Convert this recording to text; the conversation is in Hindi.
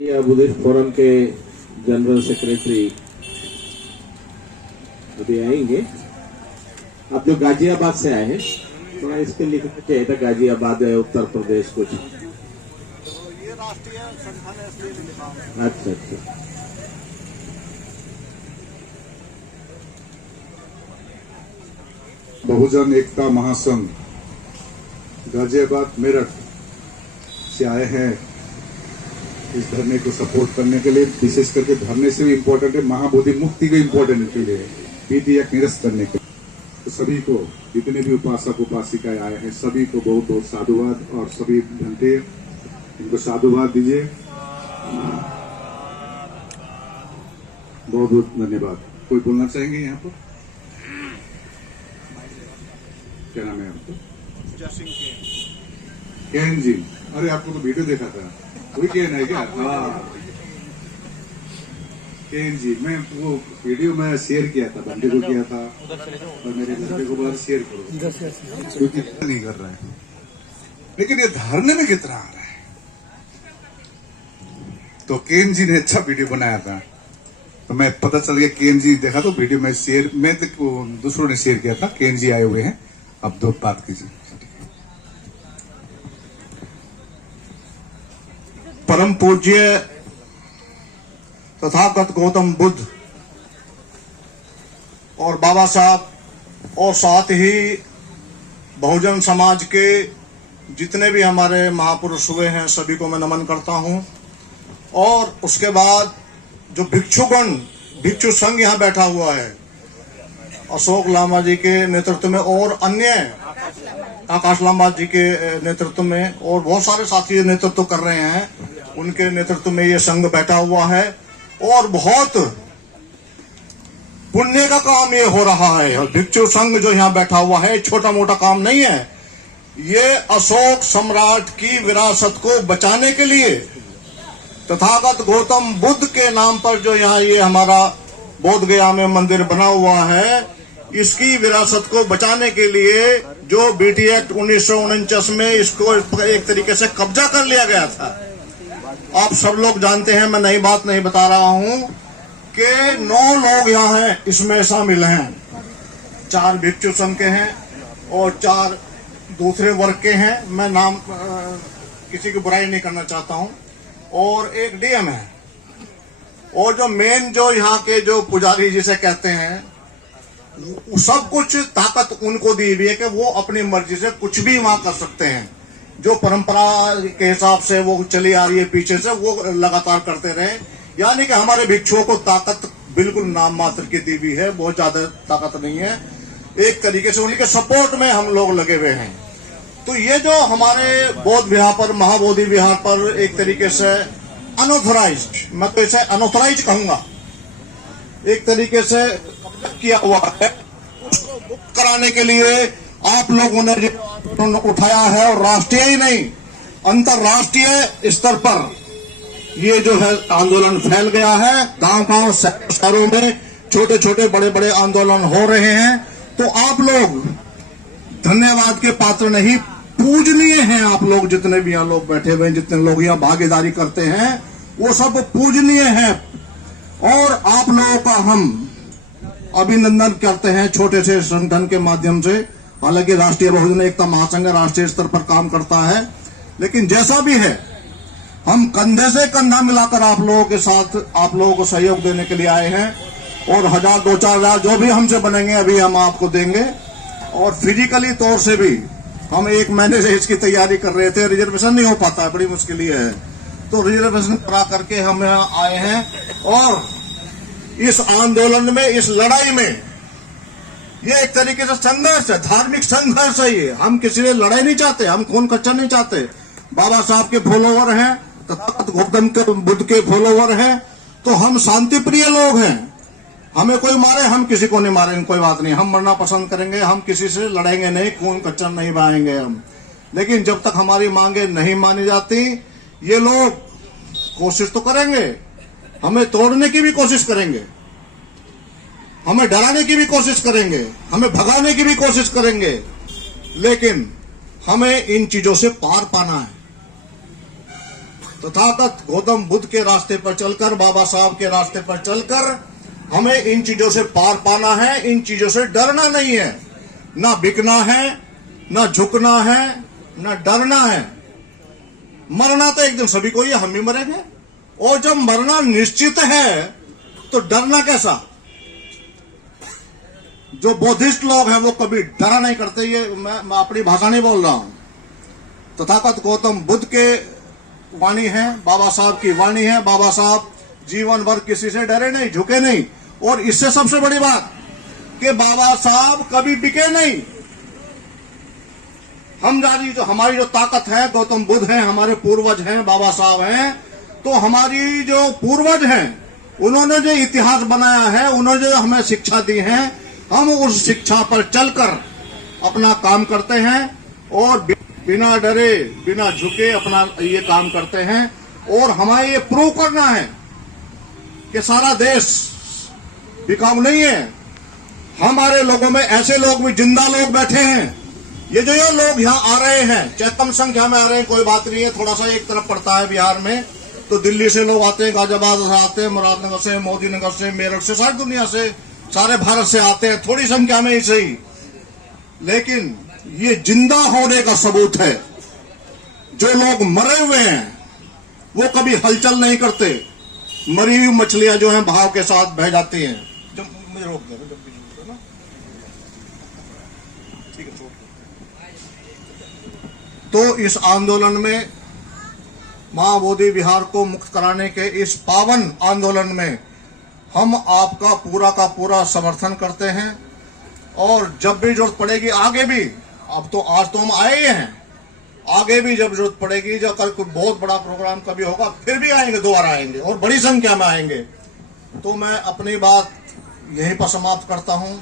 बुद्धिस्ट फोरम के जनरल सेक्रेटरी अभी आएंगे। आप जो गाजियाबाद से आए हैं, थोड़ा इसके लिखना चाहिए था गाजियाबाद है उत्तर प्रदेश कुछ। ये राष्ट्रीय संगठन है इसलिए नहीं लिखा। अच्छा अच्छा। बहुजन एकता महासंघ गाजियाबाद मेरठ से आए हैं इस धरने को सपोर्ट करने के लिए। विशेष करके धरने से भी इम्पोर्टेंट है, महाबोधि मुक्ति को इम्पोर्टेंट के लिए, पीटी एक्ट निरस्त करने के लिए। तो सभी को, जितने भी उपासक उपासिकाएं आए हैं, सभी को बहुत बहुत साधुवाद। और सभी घंटे इनको साधुवाद दीजिए। बहुत बहुत धन्यवाद। कोई बोलना चाहेंगे यहाँ पर? क्या नाम है आपको? जयसिंह केन जी। अरे आपको तो वीडियो देखा था, वही केन है क्या? हाँ केन जी। मैं वो वीडियो में शेयर किया था, बंदे को किया था और मेरे लड़के को बोला शेयर करो, क्योंकि नहीं कर रहा है। लेकिन ये धरने में कितना आ रहा है। तो केन जी ने अच्छा वीडियो बनाया था, तो मैं पता चल गया केन जी देखा तो वीडियो में शेयर, मैं तो दूसरों ने शेयर किया था। केन जी आए हुए हैं, अब दो बात कीजिए। परम पूज्य तथागत गौतम बुद्ध और बाबा साहब और साथ ही बहुजन समाज के जितने भी हमारे महापुरुष हुए हैं सभी को मैं नमन करता हूं। और उसके बाद जो भिक्षुगण, भिक्षु संघ यहाँ बैठा हुआ है अशोक लामा जी के नेतृत्व में और अन्य आकाश लामा जी के नेतृत्व में और बहुत सारे साथी नेतृत्व कर रहे हैं, उनके नेतृत्व में ये संघ बैठा हुआ है। और बहुत पुण्य का काम ये हो रहा है। और भिक्षु संघ जो यहाँ बैठा हुआ है छोटा मोटा काम नहीं है। ये अशोक सम्राट की विरासत को बचाने के लिए तथागत गौतम बुद्ध के नाम पर जो यहाँ ये हमारा बोध गया में मंदिर बना हुआ है, इसकी विरासत को बचाने के लिए जो बीटी एक्ट 1949 में इसको एक तरीके से कब्जा कर लिया गया था। आप सब लोग जानते हैं, मैं नई बात नहीं बता रहा हूं कि 9 लोग यहाँ हैं इसमें शामिल हैं। 4 भिक्षु संघ के हैं और 4 दूसरे वर्ग के हैं। मैं नाम किसी की बुराई नहीं करना चाहता हूं। और एक डीएम है। और जो मेन जो यहाँ के जो पुजारी जिसे कहते हैं, सब कुछ ताकत उनको दी हुई है कि वो अपनी मर्जी से कुछ भी वहां कर सकते हैं। जो परंपरा के हिसाब से वो चली आ रही है पीछे से, वो लगातार करते रहे। यानी कि हमारे भिक्षुओं को ताकत बिल्कुल नाम मात्र की दी हुई है, बहुत ज्यादा ताकत नहीं है। एक तरीके से उनके सपोर्ट में हम लोग लगे हुए हैं। तो ये जो हमारे बौद्ध विहार पर, महाबोधि विहार पर एक तरीके से अनऑथराइज्ड, मैं तो इसे अनऑथराइज कहूंगा, एक तरीके से किया हुआ है, उसको मुक्त कराने के लिए आप लोगों ने जो उठाया है, और राष्ट्रीय ही नहीं अंतरराष्ट्रीय स्तर पर ये जो है आंदोलन फैल गया है। गांव-गांव, शहरों में छोटे छोटे बड़े बड़े आंदोलन हो रहे हैं। तो आप लोग धन्यवाद के पात्र नहीं, पूजनीय हैं। आप लोग जितने भी यहाँ लोग बैठे हुए हैं, जितने लोग यहाँ भागीदारी करते हैं, वो सब पूजनीय हैं। और आप लोगों का हम अभिनंदन करते हैं छोटे से संगठन के माध्यम से। हालांकि राष्ट्रीय बहुजन एकता महासंघ राष्ट्रीय स्तर पर काम करता है, लेकिन जैसा भी है हम कंधे से कंधा मिलाकर आप लोगों के साथ, आप लोगों को सहयोग देने के लिए आए हैं। और 1000, 2-4 हजार जो भी हमसे बनेंगे अभी हम आपको देंगे। और फिजिकली तौर से भी हम 1 महीने से इसकी तैयारी कर रहे थे, रिजर्वेशन नहीं हो पाता है, बड़ी मुश्किल है। तो रिजर्वेशन करा करके हम यहाँ आए हैं। और इस आंदोलन में, इस लड़ाई में, ये एक तरीके से संघर्ष है, धार्मिक संघर्ष है ये। हम किसी से लड़ाई नहीं चाहते, हम खून खच्चर नहीं चाहते। बाबा साहब के फॉलोवर हैं, तथागत गौतम के बुद्ध के फॉलोवर हैं, तो हम शांति प्रिय लोग हैं। हमें कोई मारे, हम किसी को नहीं मारेंगे, कोई बात नहीं। हम मरना पसंद करेंगे, हम किसी से लड़ेंगे नहीं, खून खच्चर नहीं बहाएंगे हम। लेकिन जब तक हमारी मांगे नहीं मानी जाती, ये लोग कोशिश तो करेंगे, हमें तोड़ने की भी कोशिश करेंगे, हमें डराने की भी कोशिश करेंगे, हमें भगाने की भी कोशिश करेंगे। लेकिन हमें इन चीजों से पार पाना है। तथागत गौतम बुद्ध के रास्ते पर चलकर, बाबा साहब के रास्ते पर चलकर हमें इन चीजों से पार पाना है। इन चीजों से डरना नहीं है, ना बिकना है, ना झुकना है, ना डरना है। मरना तो एक दिन सभी को ही, हम भी मरेंगे। और जब मरना निश्चित है तो डरना कैसा? जो बौद्धिस्ट लोग हैं वो कभी डरा नहीं करते। ये मैं अपनी भाषा नहीं बोल रहा हूं, तथागत गौतम बुद्ध के वाणी है, बाबा साहब की वाणी है। बाबा साहब जीवन भर किसी से डरे नहीं, झुके नहीं। और इससे सबसे बड़ी बात कि बाबा साहब कभी बिके नहीं। हमारी जो ताकत है, गौतम बुद्ध हैं, हमारे पूर्वज हैं, बाबा साहब हैं। तो हमारी जो पूर्वज हैं, उन्होंने जो इतिहास बनाया है, उन्होंने जो हमें शिक्षा दी है, हम उस शिक्षा पर चलकर अपना काम करते हैं और बिना डरे, बिना झुके अपना ये काम करते हैं। और हमें ये प्रूव करना है कि सारा देश बिकाऊ नहीं है। हमारे लोगों में ऐसे लोग भी, जिंदा लोग बैठे हैं। ये जो लोग यहाँ आ रहे हैं, चाहे कम संख्या में आ रहे हैं, कोई बात नहीं है। थोड़ा सा एक तरफ पड़ता है बिहार में, तो दिल्ली से लोग आते हैं, गाजियाबाद से आते हैं, मुरादनगर से, मोदीनगर से, मेरठ से, सारी दुनिया से, सारे भारत से आते हैं, थोड़ी संख्या में ही सही। लेकिन ये जिंदा होने का सबूत है। जो लोग मरे हुए हैं वो कभी हलचल नहीं करते। मरी हुई मछलियां जो हैं भाव के साथ बह जाती हैं। जब मुझे रोक दो, जब भी ना, ठीक है, छोड़ दो। तो इस आंदोलन में, महाबोधि विहार को मुक्त कराने के इस पावन आंदोलन में हम आपका पूरा का पूरा समर्थन करते हैं। और जब भी जरूरत पड़ेगी, आगे भी, अब तो आज तो हम आए हैं, आगे भी जब जरूरत पड़ेगी, जब कल कोई बहुत बड़ा प्रोग्राम कभी होगा, फिर भी आएंगे, दोबारा आएंगे और बड़ी संख्या में आएंगे। तो मैं अपनी बात यहीं पर समाप्त करता हूं।